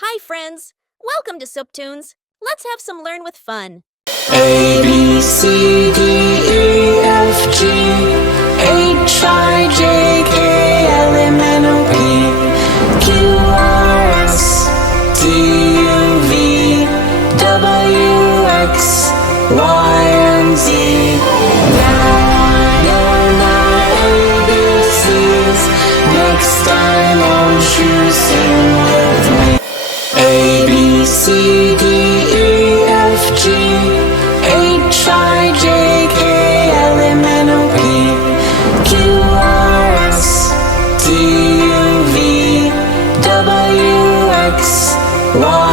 Hi friends! Welcome to Suptoonz. Let's have some learn with fun. A, B, C, D, E, F, G, H, I, J, K, L, M, N, O, P, Q, R, S, T, U, V, W, X, Y, and Z. Now I know my ABCs. Next time won't you sing with me? A, B, C, D, E, F, G, H, I, J, K, L, M, N, O, P, Q, R, S, T, U, V, W, X, Y.